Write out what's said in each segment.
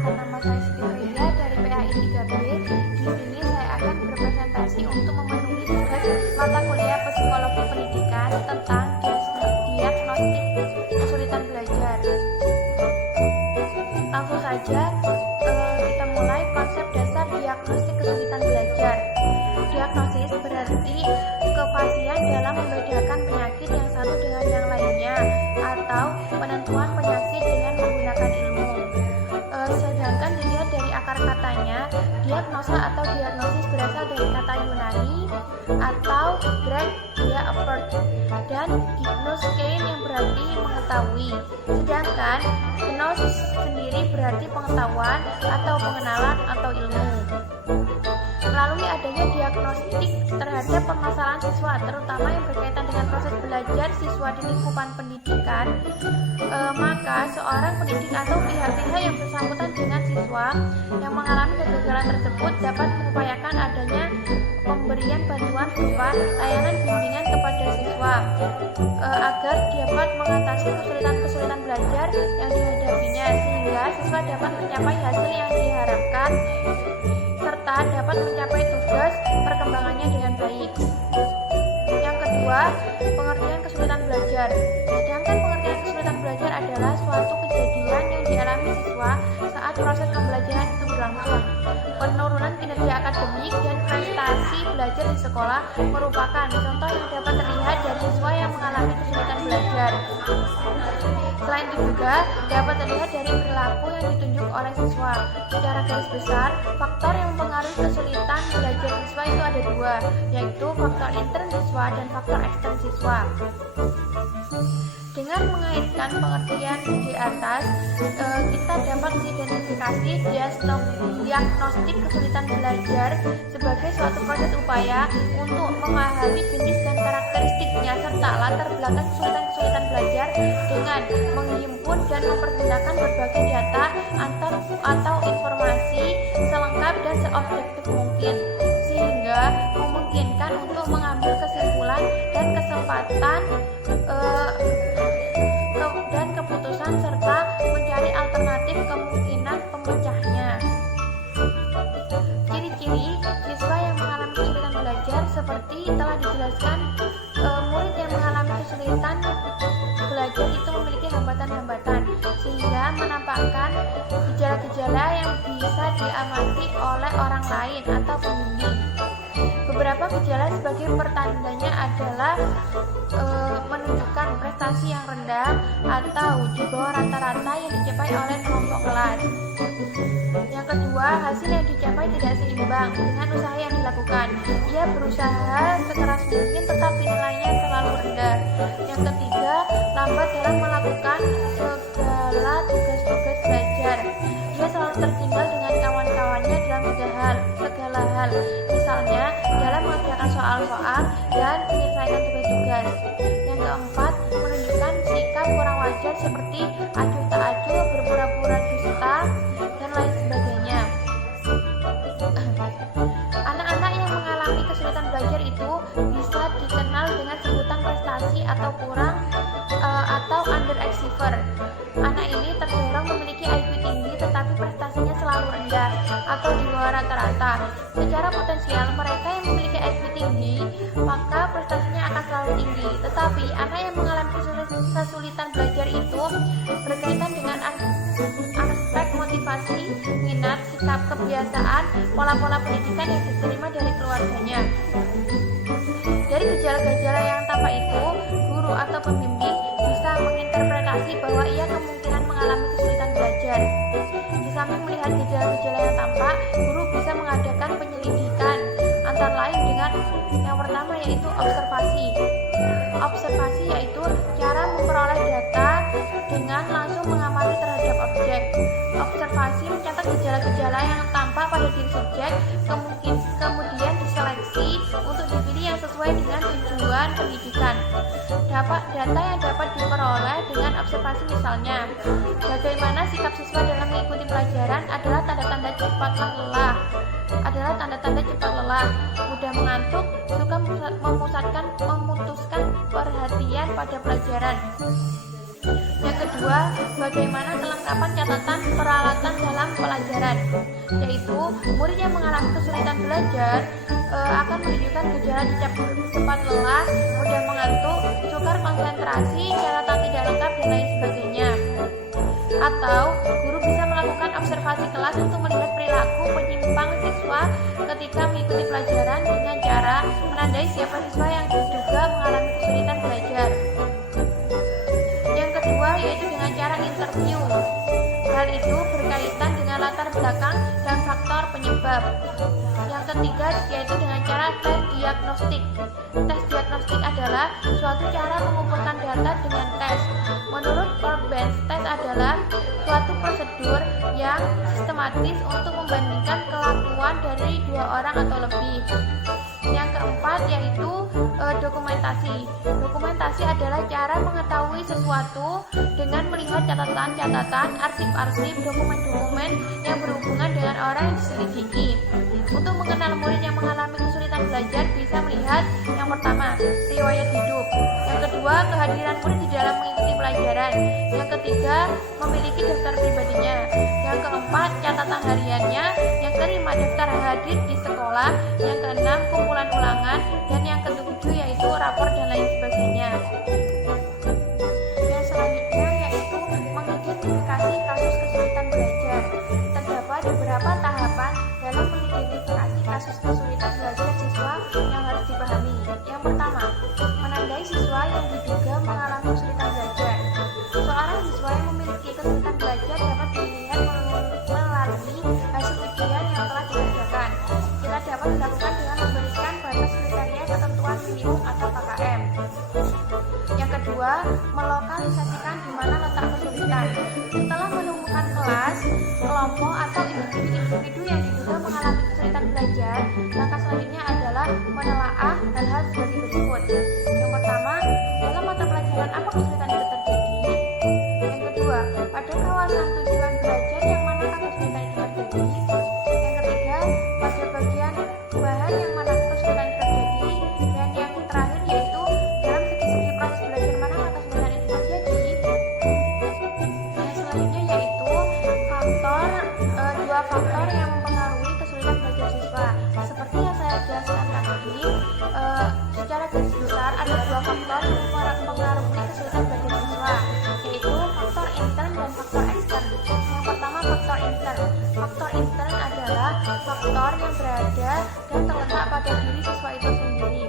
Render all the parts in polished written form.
perkenalkan, nama saya Siti Freya dari PAI 3B. Di sini saya akan berpresentasi untuk memenuhi tugas mata kuliah Psikologi Pendidikan tentang diagnostik kesulitan belajar. Langsung saja kita mulai konsep dasar diagnostik kesulitan belajar. Diagnosis berarti kefasihan dalam membedakan penyakit yang satu dengan yang lainnya atau penentuan penyakit dengan menggunakan ilmu. Sedangkan dilihat dari akar katanya, diagnosa atau diagnosis berasal dari kata Yunani atau Grek diapert dan gnoskein yang berarti mengetahui. Sedangkan gnos sendiri berarti pengetahuan atau pengenalan atau ilmu. Melalui adanya diagnostik terhadap permasalahan siswa, terutama yang berkaitan dengan proses belajar siswa di lingkupan pendidikan, maka seorang pendidik atau pihak-pihak yang bersangkutan dengan siswa yang mengalami kegagalan tersebut dapat mengupayakan adanya pemberian bantuan berupa layanan bimbingan kepada siswa agar dapat mengatasi kesulitan-kesulitan belajar yang dihadapinya, sehingga siswa dapat mencapai hasil yang diharapkan serta dapat mencapai tugas perkembangannya dengan baik. Yang kedua, pengertian kesulitan belajar. Sedangkan pengertian kesulitan belajar adalah suatu kejadian yang dialami siswa saat proses pembelajaran itu berlangsung. Penurunan kinerja akademik dan prestasi belajar di sekolah merupakan contoh yang dapat terlihat dari siswa yang mengalami kesulitan belajar. Selain itu juga dapat terlihat dari perilaku yang ditunjuk oleh siswa. Secara garis besar, faktor yang mempengaruhi kesulitan belajar siswa itu ada dua, yaitu faktor intern siswa dan faktor ekstern siswa. Dengan mengaitkan pengertian di atas, kita dapat mengidentifikasi diagnostik kesulitan belajar sebagai suatu proses upaya untuk memahami jenis dan karakteristiknya serta latar belakang kesulitan-kesulitan belajar dengan menghimpun dan mempergunakan berbagai data atau informasi selengkap dan seobjektif mungkin, sehingga memungkinkan untuk mengambil kesimpulan dan kesempatan dan keputusan serta mencari alternatif kemungkinan pemecahnya. Ciri-ciri siswa yang mengalami kesulitan belajar seperti telah dijelaskan, murid yang mengalami kesulitan belajar itu memiliki hambatan-hambatan sehingga menampakkan gejala-gejala yang bisa diamati oleh orang lain atau pembimbing. Beberapa gejala sebagai pertandanya adalah menunjukkan prestasi yang rendah atau di bawah rata-rata yang dicapai oleh kelompok kelas. Yang kedua, hasil yang dicapai tidak seimbang dengan usaha yang dilakukan. Ia berusaha sekeras mungkin tetapi nilainya selalu rendah. Yang ketiga, lambat dalam melakukan segala tugas-tugas belajar. Dia selalu tertinggal dengan kawan-kawannya dalam segala hal, misalnya dalam mengerjakan soal-soal dan menyelesaikan tugas-tugas. Yang keempat, menunjukkan sikap kurang wajar seperti acuh tak acuh, berpura-pura dusta, dan lain sebagainya. Anak-anak yang mengalami kesulitan belajar itu bisa dikenal dengan sebutan prestasi atau kurang atau underachiever. Anak ini terdorong memiliki IQ tinggi tetapi prestasinya selalu rendah atau di bawah rata-rata. Secara potensial mereka yang memiliki IQ tinggi maka prestasinya akan selalu tinggi. Tetapi anak yang mengalami kesulitan belajar itu berkaitan dengan aspek motivasi, minat, sikap, kebiasaan, pola-pola pendidikan yang diterima dari keluarganya. Dari gejala-gejala yang tampak itu, guru atau pembimbing bisa menginterpretasi bahwa ia kemungkinan mengalami kesulitan belajar. Di samping melihat gejala-gejala yang tampak, guru bisa mengadakan penyelidikan antara lain dengan yang pertama yaitu observasi. Observasi yaitu cara memperoleh data dengan langsung mengamati terhadap objek. Observasi mencatat gejala-gejala yang tampak pada diri subjek, kemudian diseleksi untuk dipilih yang sesuai dengan tujuan pendidikan. Data yang dapat diperoleh dengan observasi misalnya, bagaimana sikap siswa dalam mengikuti pelajaran adalah tanda-tanda cepat lelah, mudah mengantuk, suka memutuskan perhatian pada pelajaran. Yang kedua, bagaimana kelengkapan catatan peralatan dalam pelajaran, yaitu murid yang mengalami kesulitan belajar akan menunjukkan gejala cepat lelah, mudah mengantuk, sukar konsentrasi, catatan tidak lengkap, dan lain sebagainya. Atau guru bisa melakukan observasi kelas untuk melihat perilaku penyimpang siswa ketika mengikuti pelajaran dengan cara menandai siapa siswa yang diduga mengalami kesulitan belajar. Yang kedua yaitu dengan cara interview. Hal itu berkaitan dengan latar belakang dan faktor penyebab. Yang ketiga yaitu dengan cara tes diagnostik. Tes diagnostik adalah suatu cara mengumpulkan data dengan tes. Menurut Corbett, tes adalah suatu prosedur yang sistematis untuk membandingkan kelakuan dari dua orang atau lebih. Yang keempat yaitu dokumentasi. Dokumentasi adalah cara mengetahui sesuatu dengan melihat catatan-catatan, arsip-arsip, dokumen-dokumen yang berhubungan dengan orang yang diselidiki. Untuk mengenal murid yang mengalami kesulitan belajar bisa melihat yang pertama, riwayat hidup. Yang kedua, kehadiran murid di dalam mengikuti pelajaran. Yang ketiga, memiliki daftar pribadinya. Yang keempat, catatan hariannya. Yang kelima, daftar hadir di sekolah. Yang keenam, kumpulan ulangan. Dan yang ketujuh yaitu rapor dan lain sebagainya. Yang selanjutnya yaitu mengidentifikasi kasus kesulitan belajar. Terdapat beberapa tahapan dalam mengidentifikasi kasus kesulitan belajar siswa yang harus dipahami. Yang pertama, menandai siswa yang diduga mengalami kesulitan belajar. Seorang siswa yang memiliki kesulitan belajar dapat dilihat melalui hasil ujian yang telah dikerjakan. Kita dapat dilakukan dengan memberikan batas kriteria ketentuan minimum atau KKM. Yang kedua, melokalisasikan di mana letak kesulitan. Setelah menemukan kelas, kelompok atau individu yang diduga mengalami kesulitan belajar, langkah selanjutnya adalah menelaah hal-hal seperti berikut. Yang pertama, dalam mata pelajaran apa kesulitan itu terjadi? Yang kedua, pada kawasan tujuan belajar yang manakah kesulitan itu terjadi? Yang ketiga, pada bagian bahan yang mana kesulitan itu terjadi? Dan yang terakhir yaitu dalam segi-segi proses belajar manakah kesulitan itu terjadi? Yang selanjutnya yaitu dua faktor yang mempengaruhi kesulitan belajar siswa. Seperti yang saya jelaskan tadi, secara garis besar ada dua faktor yang mempengaruhi kesulitan belajar siswa, yaitu faktor intern dan faktor ekstern. Yang pertama, faktor intern. Faktor intern adalah faktor yang berada dan terletak pada diri siswa itu sendiri.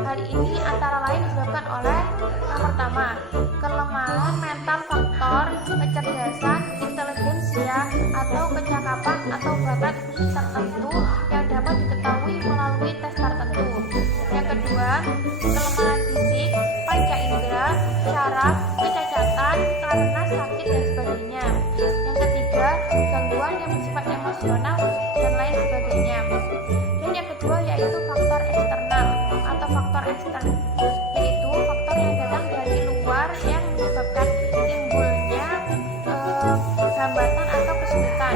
Hal ini antara lain disebabkan oleh yang pertama, kelemahan mental faktor, kecerdasan, intelijensia, atau kecakapan atau bakat khusus tertentu yang dapat diketahui melalui tes tertentu. Yang kedua, kelemahan fisik, panca indera, syaraf, kecacatan karena sakit dan sebagainya. Yang ketiga, gangguan yang bersifat emosional dan lain sebagainya. Dan yang kedua yaitu faktor eksternal atau faktor ekstern, yaitu faktor yang datang dari luar yang menyebabkan timbulnya hambatan atau kesulitan.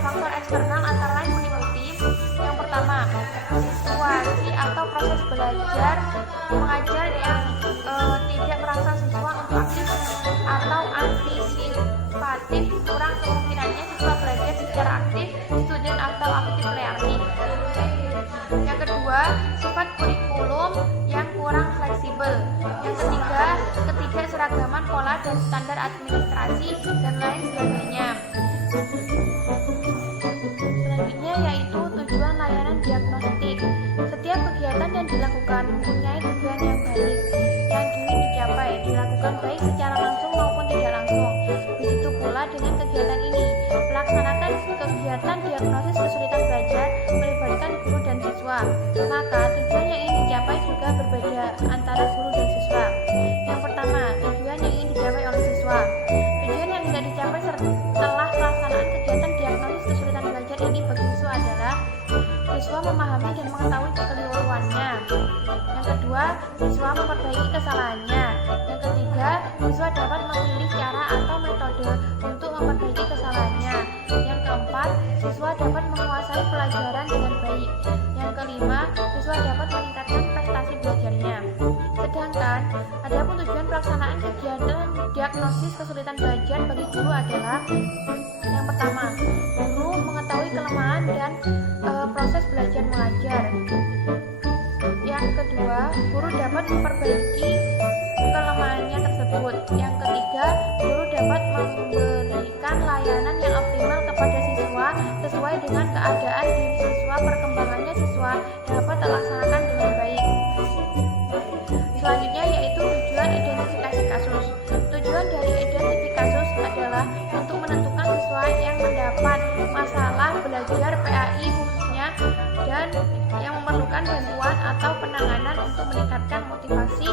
Faktor eksternal antara lain meliputi yang pertama, situasi atau proses belajar mengajar yang tidak merangsang siswa untuk aktif atau antisipatif, kurang kemungkinannya siswa belajar secara aktif, student atau aktif learning. Yang kedua, sifat kurikulum yang kurang fleksibel. Yang ketiga, ketidakseragaman pola dan standar administrasi dan lain sebagainya. Selanjutnya yaitu tujuan layanan diagnostik. Setiap kegiatan yang dilakukan mempunyai tujuan yang baik yang ingin dicapai, dilakukan baik secara langsung maupun tidak langsung. Begitu pula dengan kegiatan ini, melaksanakan kegiatan diagnosis kesulitan belajar melibatkan guru dan siswa. Maka tujuan yang ingin dicapai juga berbeda antara guru dan siswa. Yang pertama, tujuan yang ingin dicapai oleh siswa. Tujuan yang tidak dicapai setelah pelaksanaan kegiatan diagnosis kesulitan belajar ini bagi siswa adalah siswa memahami dan mengetahui kekeliruannya. Yang kedua, siswa memperbaiki kesalahannya. Yang ketiga, siswa dapat memilih cara atau metode untuk memperbaiki kesalahannya. Yang keempat, siswa dapat menguasai pelajaran dengan baik. Yang kelima, siswa dapat meningkatkan prestasi belajarnya. Sedangkan adapun tujuan pelaksanaan kegiatan diagnosis kesulitan belajar bagi guru adalah yang pertama, guru mengetahui kelemahan dan proses belajar mengajar. Yang kedua, guru dapat memperbaiki kelemahannya tersebut. Yang ketiga, guru dapat memberikan layanan yang optimal kepada siswa sesuai dengan keadaan diri siswa, perkembangannya siswa dapat terlaksanakan dengan baik. Selanjutnya yaitu tujuan identifikasi kasus. Tujuan dari identifikasi kasus adalah untuk menentukan siswa yang mendapat masalah belajar PAI khususnya dan yang memerlukan bantuan atau penanganan untuk meningkatkan motivasi